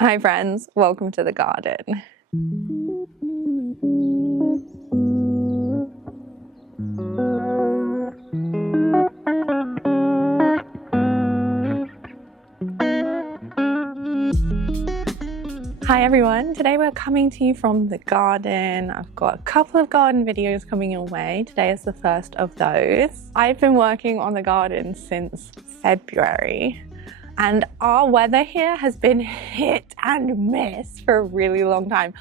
Hi friends, welcome to the garden. Hi everyone, today we're coming to you from the garden. I've got a couple of garden videos coming your way. Today is the first of those. I've been working on the garden since February. And our weather here has been hit and miss for a really long time,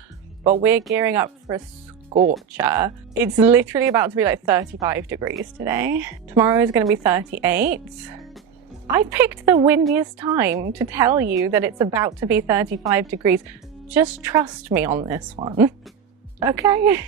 but we're gearing up for a scorcher. It's literally about to be like 35 degrees today. Tomorrow is going to be 38. I picked the windiest time to tell you that it's about to be 35 degrees. Just trust me on this one, okay?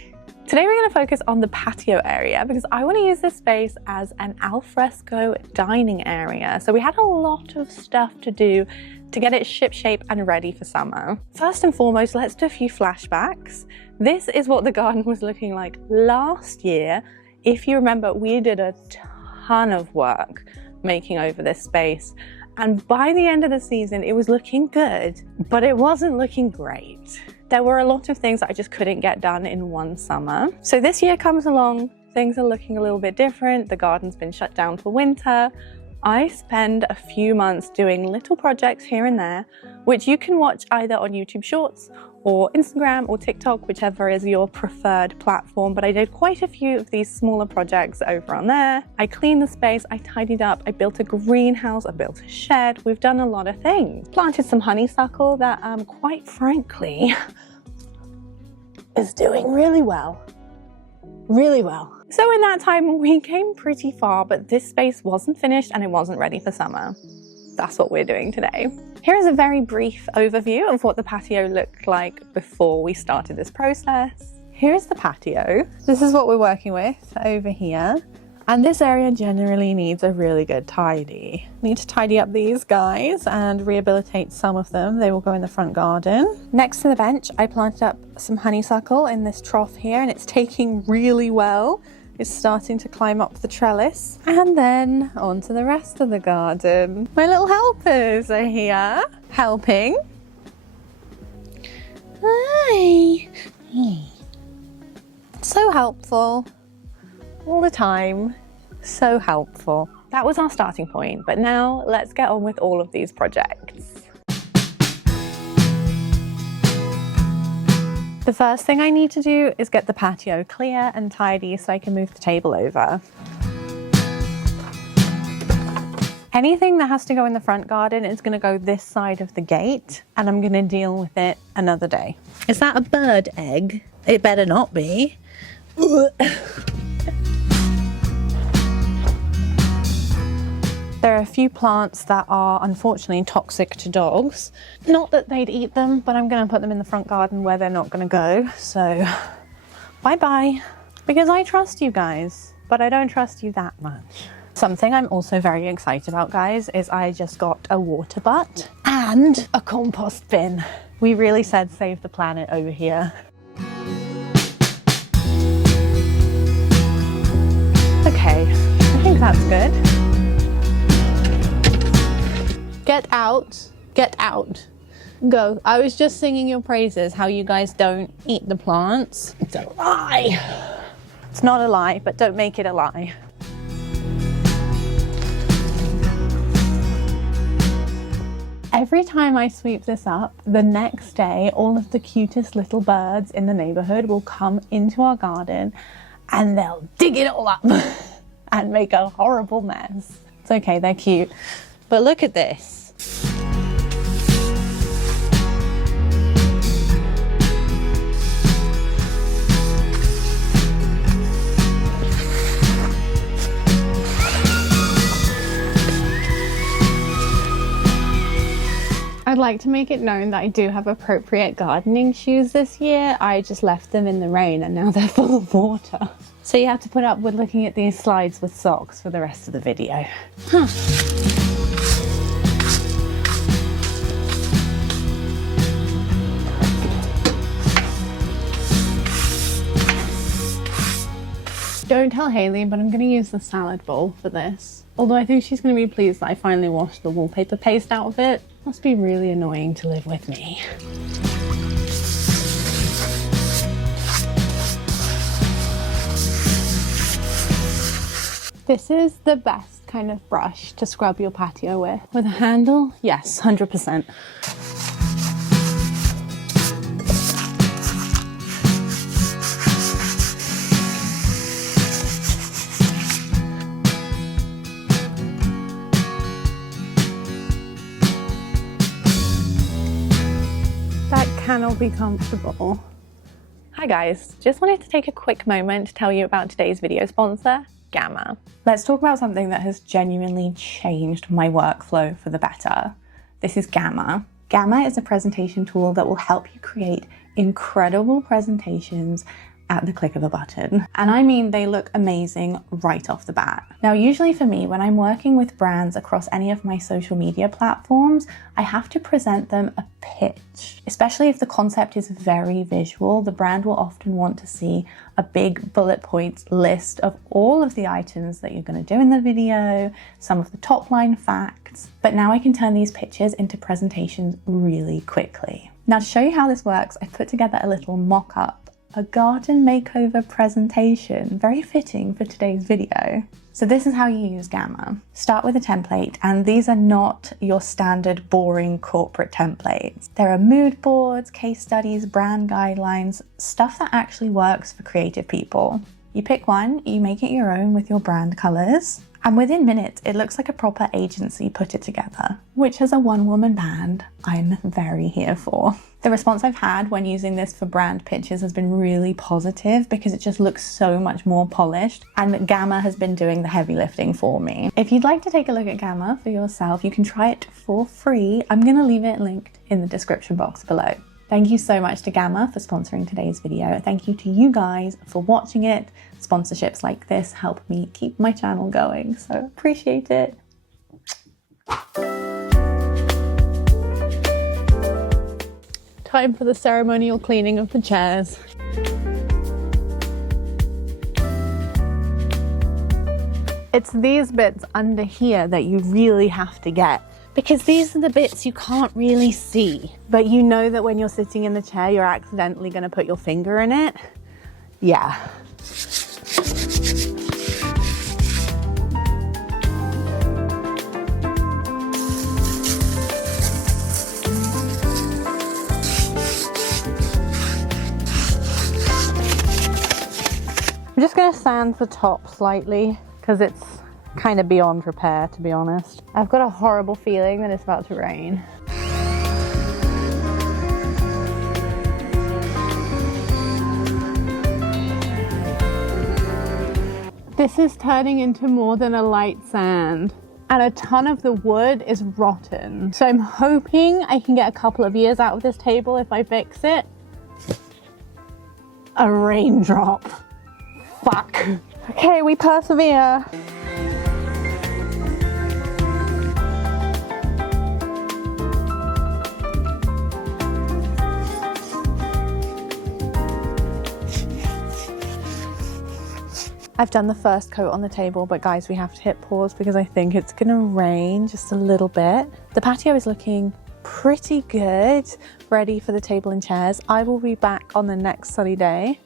Today we're going to focus on the patio area because I want to use this space as an alfresco dining area. So we had a lot of stuff to do to get it shipshape and ready for summer. First and foremost, let's do a few flashbacks. This is what the garden was looking like last year. If you remember, we did a ton of work making over this space. And by the end of the season, it was looking good, but it wasn't looking great. There were a lot of things that I just couldn't get done in one summer. So this year comes along, things are looking a little bit different. The garden's been shut down for winter. I spend a few months doing little projects here and there, which you can watch either on YouTube Shorts or Instagram or TikTok, whichever is your preferred platform. But I did quite a few of these smaller projects over on there. I cleaned the space, I tidied up, I built a greenhouse, I built a shed. We've done a lot of things. Planted some honeysuckle that, quite frankly, is doing really well. Really well. So in that time, we came pretty far, but this space wasn't finished and it wasn't ready for summer. That's what we're doing today. Here is a very brief overview of what the patio looked like before we started this process. Here's the patio. This is what we're working with over here. And this area generally needs a really good tidy. Need to tidy up these guys and rehabilitate some of them. They will go in the front garden. Next to the bench, I planted up some honeysuckle in this trough here and it's taking really well. It's starting to climb up the trellis. And then on to the rest of the garden. My little helpers are here helping. Hi. So helpful. All the time. So helpful. That was our starting point, but now let's get on with all of these projects. The first thing I need to do is get the patio clear and tidy so I can move the table over. Anything that has to go in the front garden is going to go this side of the gate and I'm going to deal with it another day. Is that a bird egg? It better not be. There are a few plants that are unfortunately toxic to dogs. Not that they'd eat them, but I'm going to put them in the front garden where they're not going to go. So bye-bye. Because I trust you guys, but I don't trust you that much. Something I'm also very excited about, guys, is I just got a water butt and a compost bin. We really said save the planet over here. Okay, I think that's good. Get out, get out, go. I was just singing your praises, how you guys don't eat the plants. It's a lie. It's not a lie, but don't make it a lie. Every time I sweep this up, the next day, all of the cutest little birds in the neighborhood will come into our garden and they'll dig it all up and make a horrible mess. It's okay, they're cute. But look at this. I'd like to make it known that I do have appropriate gardening shoes this year. I just left them in the rain and now they're full of water. So you have to put up with looking at these slides with socks for the rest of the video. Huh. Don't tell Hayley, but I'm going to use the salad bowl for this. Although I think she's going to be pleased that I finally washed the wallpaper paste out of it. Must be really annoying to live with me. This is the best kind of brush to scrub your patio with. With a handle, yes, 100%. That cannot be comfortable. Hi guys, just wanted to take a quick moment to tell you about today's video sponsor, Gamma. Let's talk about something that has genuinely changed my workflow for the better. This is Gamma. Gamma is a presentation tool that will help you create incredible presentations at the click of a button. And I mean, they look amazing right off the bat. Now, usually for me, when I'm working with brands across any of my social media platforms, I have to present them a pitch. Especially if the concept is very visual, the brand will often want to see a big bullet points list of all of the items that you're going to do in the video, some of the top line facts. But now I can turn these pitches into presentations really quickly. Now, to show you how this works, I've put together a little mock-up, a garden makeover presentation, very fitting for today's video. So this is how you use Gamma. Start with a template, and these are not your standard boring corporate templates. There are mood boards, case studies, brand guidelines, stuff that actually works for creative people. You pick one, you make it your own with your brand colors, and within minutes, it looks like a proper agency put it together, which as a one-woman band, I'm very here for. The response I've had when using this for brand pitches has been really positive because it just looks so much more polished, and Gamma has been doing the heavy lifting for me. If you'd like to take a look at Gamma for yourself, you can try it for free. I'm gonna leave it linked in the description box below. Thank you so much to Gamma for sponsoring today's video. Thank you to you guys for watching it. Sponsorships like this help me keep my channel going, so appreciate it. Time for the ceremonial cleaning of the chairs. It's these bits under here that you really have to get, because these are the bits you can't really see, but you know that when you're sitting in the chair, you're accidentally going to put your finger in it. Yeah. I'm just going to sand the top slightly because it's kind of beyond repair, to be honest. I've got a horrible feeling that it's about to rain. This is turning into more than a light sand, and a ton of the wood is rotten. So I'm hoping I can get a couple of years out of this table if I fix it. A raindrop. Fuck. Okay, we persevere. I've done the first coat on the table, but guys, we have to hit pause because I think it's gonna rain just a little bit. The patio is looking pretty good, ready for the table and chairs. I will be back on the next sunny day,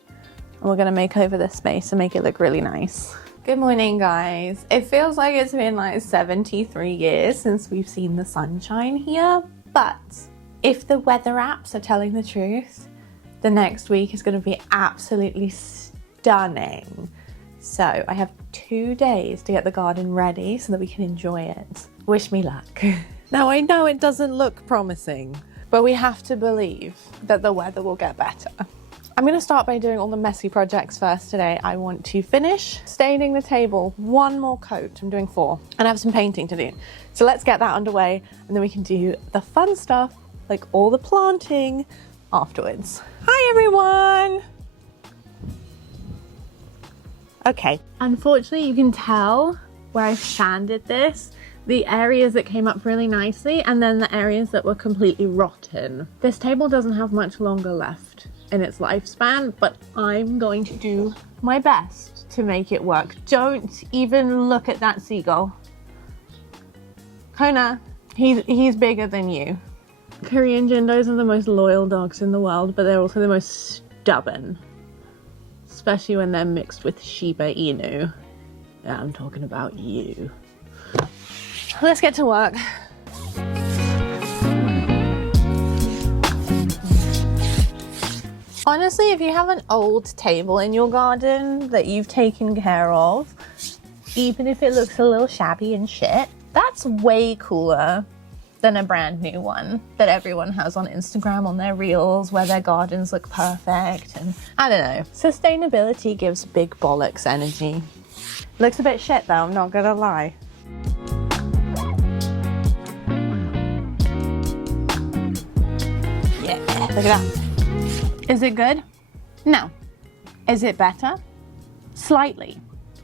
and we're gonna make over this space and make it look really nice. Good morning, guys. It feels like it's been like 73 years since we've seen the sunshine here, but if the weather apps are telling the truth, the next week is gonna be absolutely stunning. So I have 2 days to get the garden ready so that we can enjoy it. Wish me luck. Now I know it doesn't look promising, but we have to believe that the weather will get better. I'm going to start by doing all the messy projects first today. I want to finish staining the table, 1 more coat. I'm doing 4, and I have some painting to do. So let's get that underway, and then we can do the fun stuff, like all the planting, afterwards. Hi everyone! Okay, unfortunately you can tell where I sanded this, the areas that came up really nicely, and then the areas that were completely rotten. This table doesn't have much longer left in its lifespan, but I'm going to do my best to make it work. Don't even look at that seagull. Kona, He's bigger than you. Korean Jindos are the most loyal dogs in the world, but they're also the most stubborn. Especially when they're mixed with Shiba Inu. Yeah, I'm talking about you. Let's get to work. Honestly, if you have an old table in your garden that you've taken care of, even if it looks a little shabby and shit, that's way cooler than a brand new one that everyone has on Instagram on their reels where their gardens look perfect. And I don't know, sustainability gives big bollocks energy. Looks a bit shit though, I'm not gonna lie. Yeah, look at that. Is it good? No. Is it better? Slightly.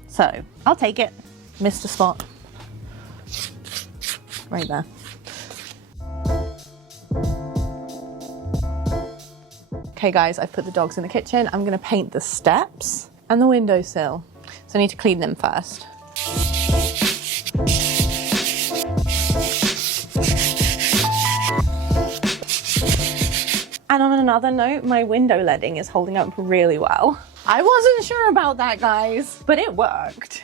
So, I'll take it. Missed a spot. Right there. Okay guys, I've put the dogs in the kitchen. I'm gonna paint the steps and the windowsill. So I need to clean them first. And on another note, my window leading is holding up really well. I wasn't sure about that, guys, but it worked.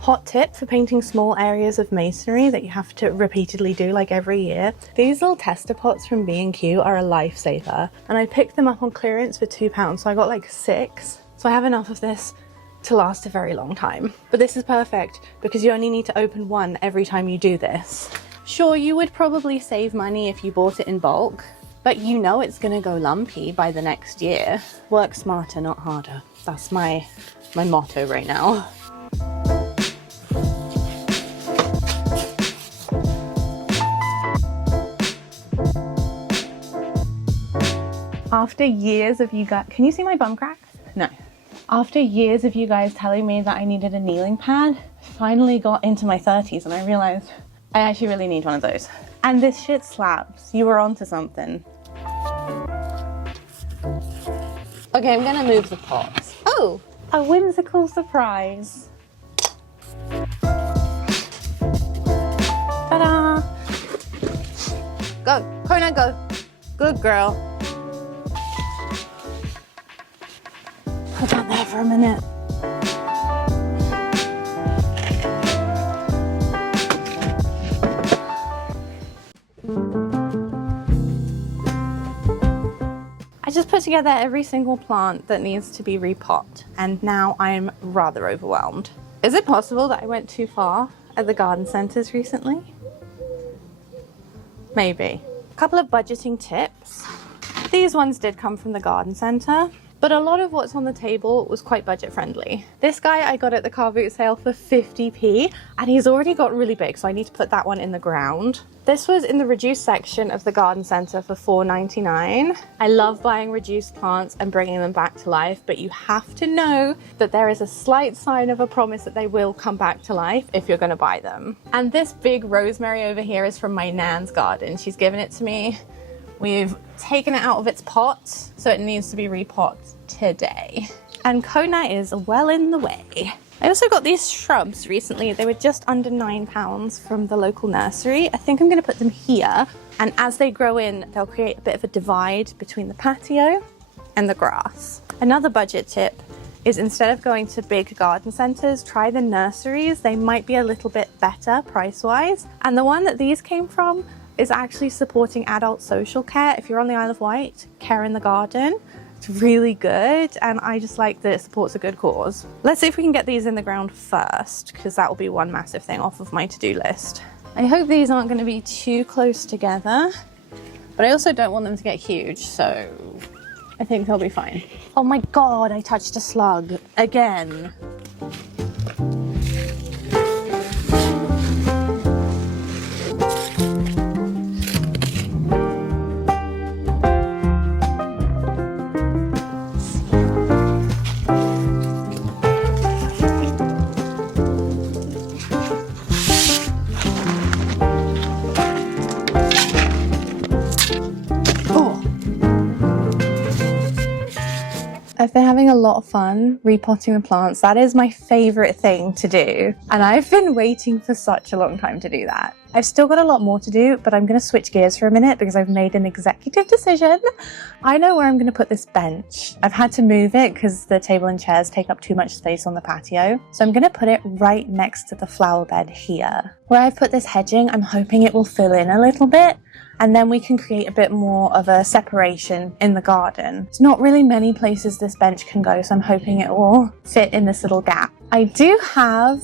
Hot tip for painting small areas of masonry that you have to repeatedly do like every year. These little tester pots from B&Q are a lifesaver, and I picked them up on clearance for £2, so I got like 6. So I have enough of this to last a very long time. But this is perfect because you only need to open one every time you do this. Sure, you would probably save money if you bought it in bulk, but you know it's gonna go lumpy by the next year. Work smarter, not harder. That's my motto right now. After years of you guys, can you see my bum crack? No. After years of you guys telling me that I needed a kneeling pad, I finally got into my 30s and I realized I actually really need one of those. And this shit slaps. You were onto something. Okay, I'm gonna move the pots. Oh, a whimsical surprise. Ta-da! Go, Kona, go. Good girl. Put that there for a minute. I just put together every single plant that needs to be repotted, and now I'm rather overwhelmed. Is it possible that I went too far at the garden centres recently? Maybe. A couple of budgeting tips. These ones did come from the garden centre, but a lot of what's on the table was quite budget friendly. This guy I got at the car boot sale for 50p, and he's already got really big, so I need to put that one in the ground. This was in the reduced section of the garden centre for $4.99. I love buying reduced plants and bringing them back to life, but you have to know that there is a slight sign of a promise that they will come back to life if you're gonna buy them. And this big rosemary over here is from my nan's garden. She's given it to me. We've taken it out of its pot, so it needs to be repotted today. And Kona is well in the way. I also got these shrubs recently. They were just under £9 from the local nursery. I think I'm gonna put them here, and as they grow in, they'll create a bit of a divide between the patio and the grass. Another budget tip is instead of going to big garden centres, try the nurseries. They might be a little bit better price-wise. And the one that these came from is actually supporting adult social care. If you're on the Isle of Wight, Care in the Garden. It's really good, and I just like that it supports a good cause. Let's see if we can get these in the ground first, because that will be one massive thing off of my to-do list. I hope these aren't going to be too close together, but I also don't want them to get huge, so I think they'll be fine. Oh my god, I touched a slug again. A I've been having a lot of fun repotting the plants. That is my favorite thing to do. And I've been waiting for such a long time to do that. I've still got a lot more to do, but I'm going to switch gears for a minute because I've made an executive decision. I know where I'm going to put this bench. I've had to move it because the table and chairs take up too much space on the patio. So I'm going to put it right next to the flower bed here. Where I've put this hedging, I'm hoping it will fill in a little bit, and then we can create a bit more of a separation in the garden. There's not really many places this bench can go, so I'm hoping it will fit in this little gap. I do have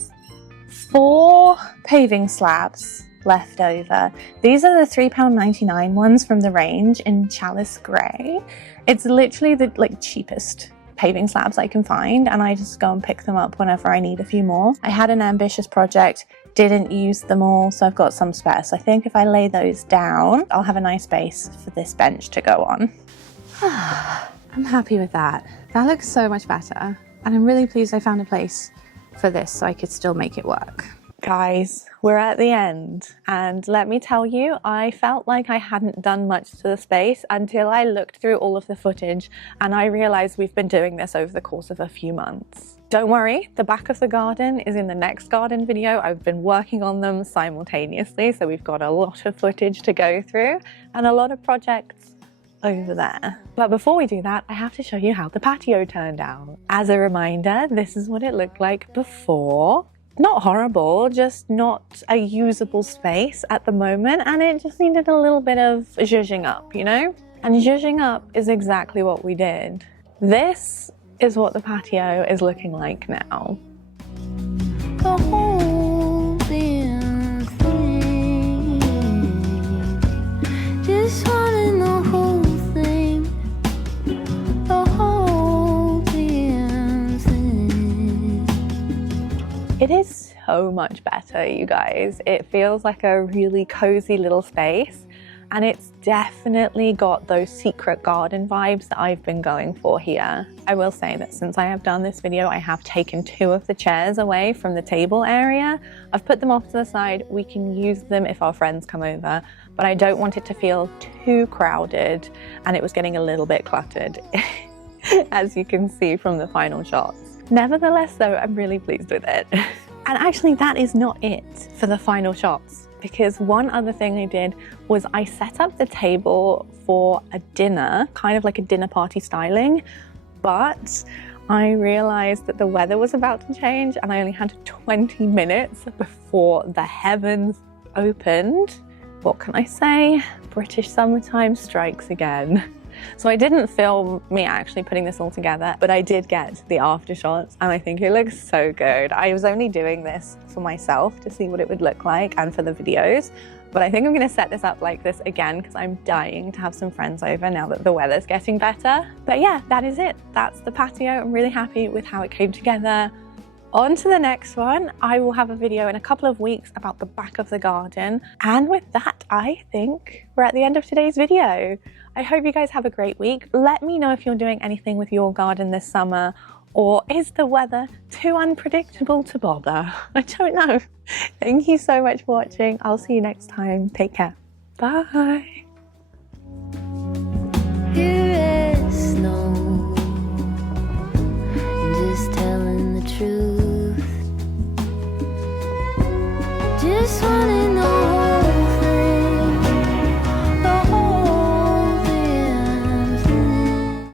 4 paving slabs left over. These are the £3.99 ones from the range in Chalice Grey. It's literally the cheapest paving slabs I can find, and I just go and pick them up whenever I need a few more. I had an ambitious project, didn't use them all, so I've got some spare. So I think if I lay those down, I'll have a nice base for this bench to go on. I'm happy with that. That looks so much better. And I'm really pleased I found a place for this so I could still make it work. Guys, we're at the end, and let me tell you, I felt like I hadn't done much to the space until I looked through all of the footage and I realized we've been doing this over the course of a few months. Don't worry, the back of the garden is in the next garden video. I've been working on them simultaneously, so we've got a lot of footage to go through and a lot of projects over there. But before we do that, I have to show you how the patio turned out. As a reminder, this is what it looked like before. Not horrible, just not a usable space at the moment, and it just needed a little bit of zhuzhing up, you know? And zhuzhing up is exactly what we did. This is what the patio is looking like now. The whole damn thing. Just wanna know the whole thing. The whole damn thing. It is so much better, you guys. It feels like a really cozy little space, and it's definitely got those secret garden vibes that I've been going for here. I will say that since I have done this video, I have taken 2 of the chairs away from the table area. I've put them off to the side. We can use them if our friends come over, but I don't want it to feel too crowded, and it was getting a little bit cluttered, as you can see from the final shots. Nevertheless though, I'm really pleased with it. And actually that is not it for the final shots, because one other thing I did was I set up the table for a dinner, kind of like a dinner party styling, but I realized that the weather was about to change and I only had 20 minutes before the heavens opened. What can I say? British summertime strikes again. So I didn't film me actually putting this all together, but I did get the after shots and I think it looks so good. I was only doing this for myself to see what it would look like and for the videos, but I think I'm going to set this up like this again because I'm dying to have some friends over now that the weather's getting better. But yeah, that is it. That's the patio. I'm really happy with how it came together. On to the next one. I will have a video in a couple of weeks about the back of the garden. And with that, I think we're at the end of today's video. I hope you guys have a great week. Let me know if you're doing anything with your garden this summer, or is the weather too unpredictable to bother? I don't know. Thank you so much for watching. I'll see you next time. Take care. Bye. Here is no